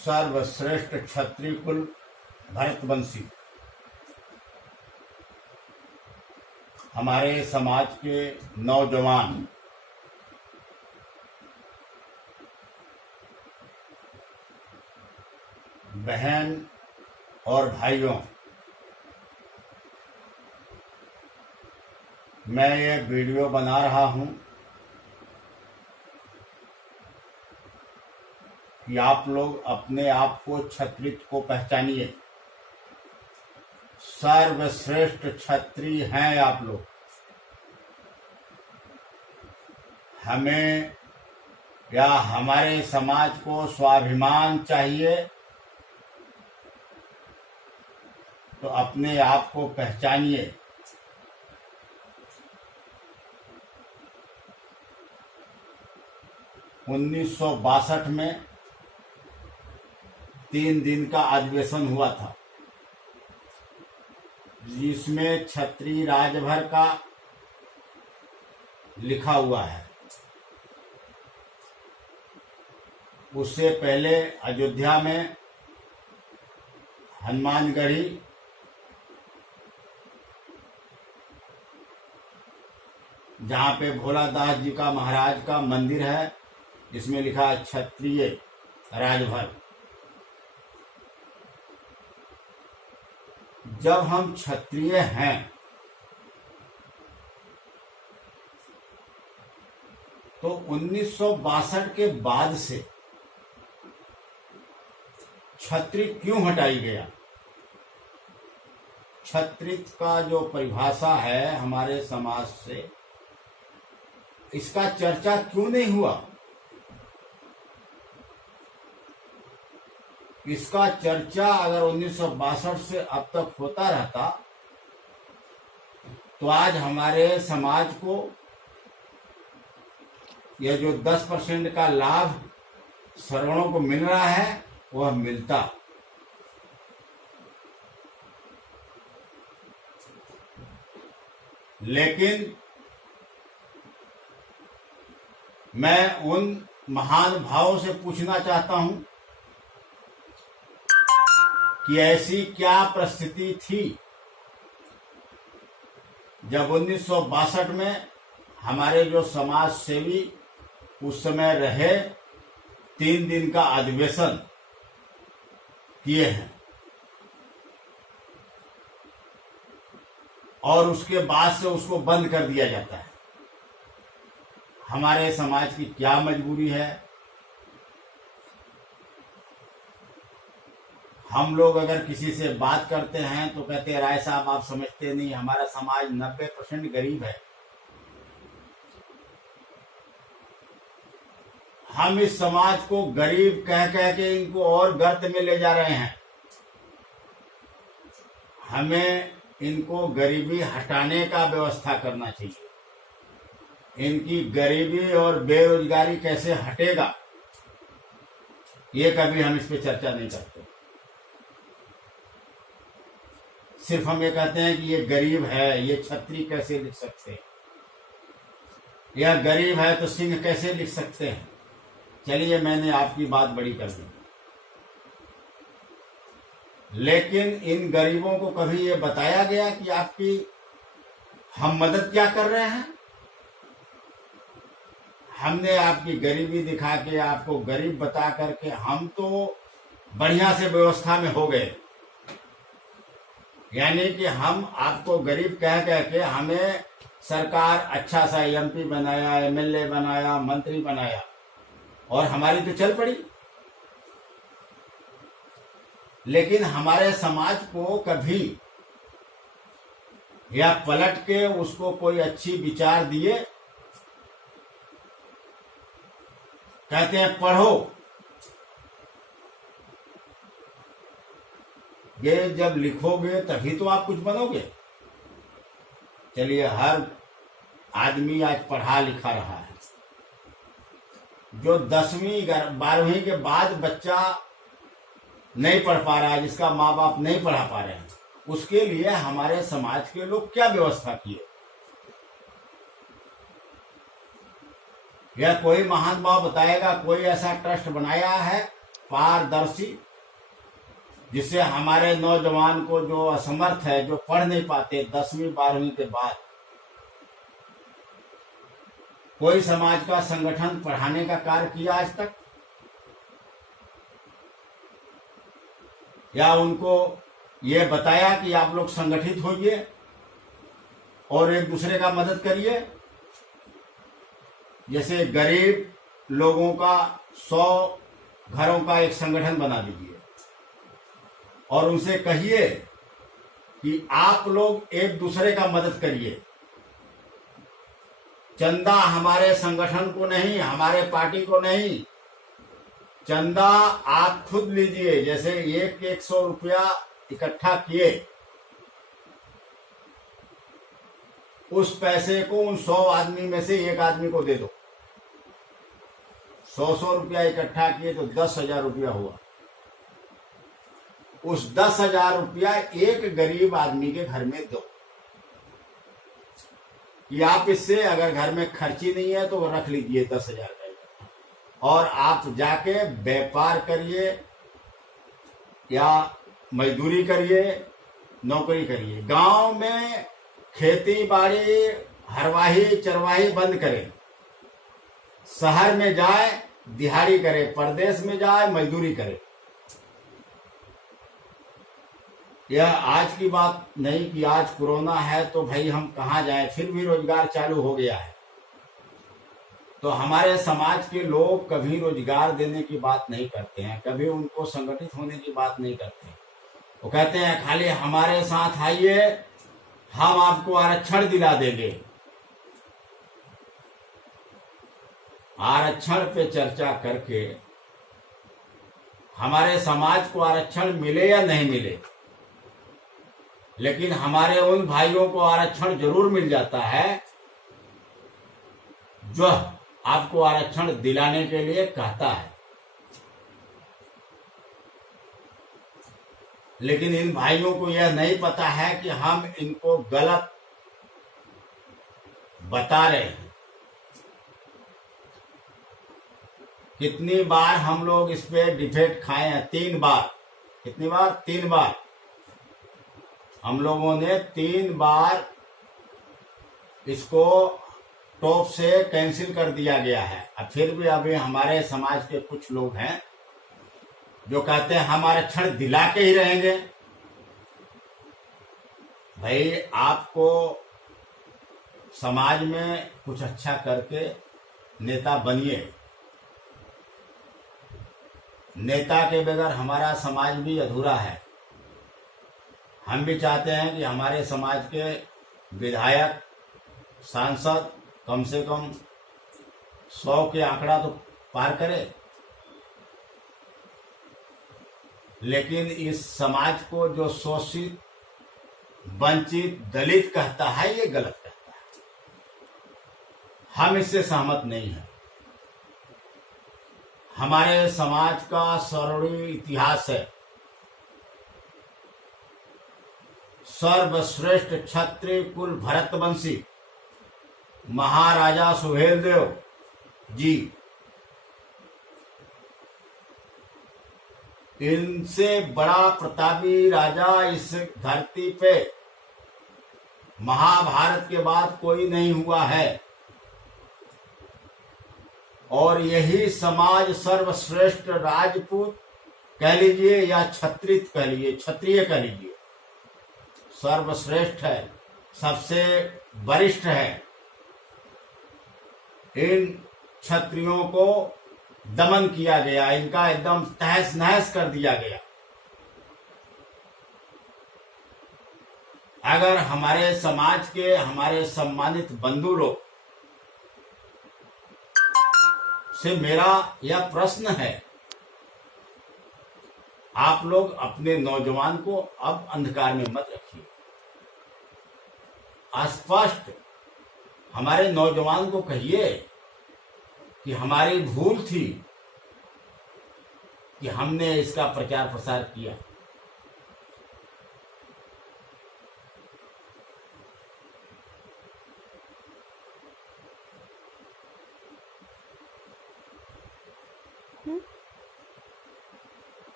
सर्वश्रेष्ठ क्षत्रिय कुल भरतवंशी हमारे समाज के नौजवान बहन और भाइयों, मैं ये वीडियो बना रहा हूं कि आप लोग अपने आप को क्षत्रिय को पहचानिए। सर्वश्रेष्ठ क्षत्रिय हैं आप लोग। हमें या हमारे समाज को स्वाभिमान चाहिए तो अपने आप को पहचानिए। उन्नीस में 3 दिन का अधिवेशन हुआ था, जिसमें क्षत्रिय राजभर का लिखा हुआ है। उससे पहले अयोध्या में हनुमानगढ़ी जहाँ पे भोलादास जी का महाराज का मंदिर है, इसमें लिखा है क्षत्रिय राजभर। जब हम क्षत्रिय हैं तो 1962 के बाद से क्षत्रिय क्यों हटाई गया? क्षत्रिय का जो परिभाषा है हमारे समाज से, इसका चर्चा क्यों नहीं हुआ? इसका चर्चा अगर 1962 से अब तक होता रहता तो आज हमारे समाज को यह जो 10% का लाभ सवर्णों को मिल रहा है वह मिलता। लेकिन मैं उन महान भावों से पूछना चाहता हूं कि ऐसी क्या परिस्थिति थी जब 1962 में हमारे जो समाज सेवी उस समय रहे 3 दिन का अधिवेशन किए हैं और उसके बाद से उसको बंद कर दिया जाता है। हमारे समाज की क्या मजबूरी है? हम लोग अगर किसी से बात करते हैं तो कहते हैं राय साहब आप समझते नहीं, हमारा समाज 90% गरीब है। हम इस समाज को गरीब कह कह के इनको और गर्त में ले जा रहे हैं। हमें इनको गरीबी हटाने का व्यवस्था करना चाहिए। इनकी गरीबी और बेरोजगारी कैसे हटेगा, ये कभी हम इस पे चर्चा नहीं करते। सिर्फ हम ये कहते हैं कि ये गरीब है, ये क्षत्रिय कैसे लिख सकते हैं, यह गरीब है तो सिंह कैसे लिख सकते हैं। चलिए मैंने आपकी बात बड़ी कर दी, लेकिन इन गरीबों को कभी ये बताया गया कि आपकी हम मदद क्या कर रहे हैं? हमने आपकी गरीबी दिखा के, आपको गरीब बता करके हम तो बढ़िया से व्यवस्था में हो गए। यानी कि हम आपको गरीब कह कह के हमें सरकार अच्छा सा एमपी बनाया, एमएलए बनाया, मंत्री बनाया और हमारी तो चल पड़ी। लेकिन हमारे समाज को कभी या पलट के उसको कोई अच्छी विचार दिए? कहते हैं पढ़ो, ये जब लिखोगे तभी तो आप कुछ बनोगे। चलिए हर आदमी आज पढ़ा लिखा रहा है। जो 10वीं 12वीं के बाद बच्चा नहीं पढ़ पा रहा है, जिसका माँ बाप नहीं पढ़ा पा रहे हैं, उसके लिए हमारे समाज के लोग क्या व्यवस्था किए? या कोई महान भाव बताएगा कोई ऐसा ट्रस्ट बनाया है पारदर्शी, जिससे हमारे नौजवान को जो असमर्थ है, जो पढ़ नहीं पाते 10वीं 12वीं के बाद, कोई समाज का संगठन पढ़ाने का कार्य किया आज तक, या उनको ये बताया कि आप लोग संगठित होइए और एक दूसरे का मदद करिए। जैसे गरीब लोगों का 100 घरों का एक संगठन बना दीजिए और उनसे कहिए कि आप लोग एक दूसरे का मदद करिए। चंदा हमारे संगठन को नहीं, हमारे पार्टी को नहीं, चंदा आप खुद लीजिए। जैसे 100 रुपया इकट्ठा किए, उस पैसे को उन 100 आदमी में से एक आदमी को दे दो। 100 रुपया इकट्ठा किए तो 10,000 रुपया हुआ। उस 10,000 रुपया एक गरीब आदमी के घर में दो कि आप इससे, अगर घर में खर्ची नहीं है तो रख लीजिए 10,000 का, और आप जाके व्यापार करिए या मजदूरी करिए, नौकरी करिए। गांव में खेती बाड़ी, हरवाही चरवाही बंद करें। शहर में जाए दिहाड़ी करे, परदेश में जाए मजदूरी करे। यह आज की बात नहीं कि आज कोरोना है तो भाई हम कहाँ जाएं, फिर भी रोजगार चालू हो गया है। तो हमारे समाज के लोग कभी रोजगार देने की बात नहीं करते हैं, कभी उनको संगठित होने की बात नहीं करते हैं। वो कहते हैं खाली हमारे साथ आइए, हम आपको आरक्षण दिला देंगे। आरक्षण पे चर्चा करके हमारे समाज को आरक्षण मिले या नहीं मिले, लेकिन हमारे उन भाइयों को आरक्षण जरूर मिल जाता है जो आपको आरक्षण दिलाने के लिए कहता है। लेकिन इन भाइयों को यह नहीं पता है कि हम इनको गलत बता रहे हैं। कितनी बार हम लोग इस पे डिबेट खाए हैं? 3 बार। कितनी बार? 3 बार। हम लोगों ने 3 बार इसको टॉप से कैंसिल कर दिया गया है। अब फिर भी अभी हमारे समाज के कुछ लोग हैं जो कहते हैं हम आरक्षण दिला के ही रहेंगे। भाई आपको समाज में कुछ अच्छा करके नेता बनिए। नेता के बगैर हमारा समाज भी अधूरा है। हम भी चाहते हैं कि हमारे समाज के विधायक, सांसद कम से कम 100 के आंकड़ा तो पार करे। लेकिन इस समाज को जो शोषित, वंचित, दलित कहता है, ये गलत कहता है। हम इससे सहमत नहीं हैं। हमारे समाज का स्वर्णिम इतिहास है। सर्वश्रेष्ठ क्षत्रिय कुल भरतवंशी महाराजा सुहेलदेव जी, इनसे बड़ा प्रतापी राजा इस धरती पे महाभारत के बाद कोई नहीं हुआ है। और यही समाज सर्वश्रेष्ठ राजपूत कह लीजिए या क्षत्रिय कह लीजिए, क्षत्रिय कह लीजिए, सर्वश्रेष्ठ है, सबसे वरिष्ठ है। इन क्षत्रियों को दमन किया गया, इनका एकदम तहस नहस कर दिया गया। अगर हमारे समाज के, हमारे सम्मानित बंधु लोग से मेरा यह प्रश्न है, आप लोग अपने नौजवान को अब अंधकार में मत रखिए। स्पष्ट हमारे नौजवान को कहिए कि हमारी भूल थी कि हमने इसका प्रचार प्रसार किया।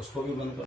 उसको भी बंद करो।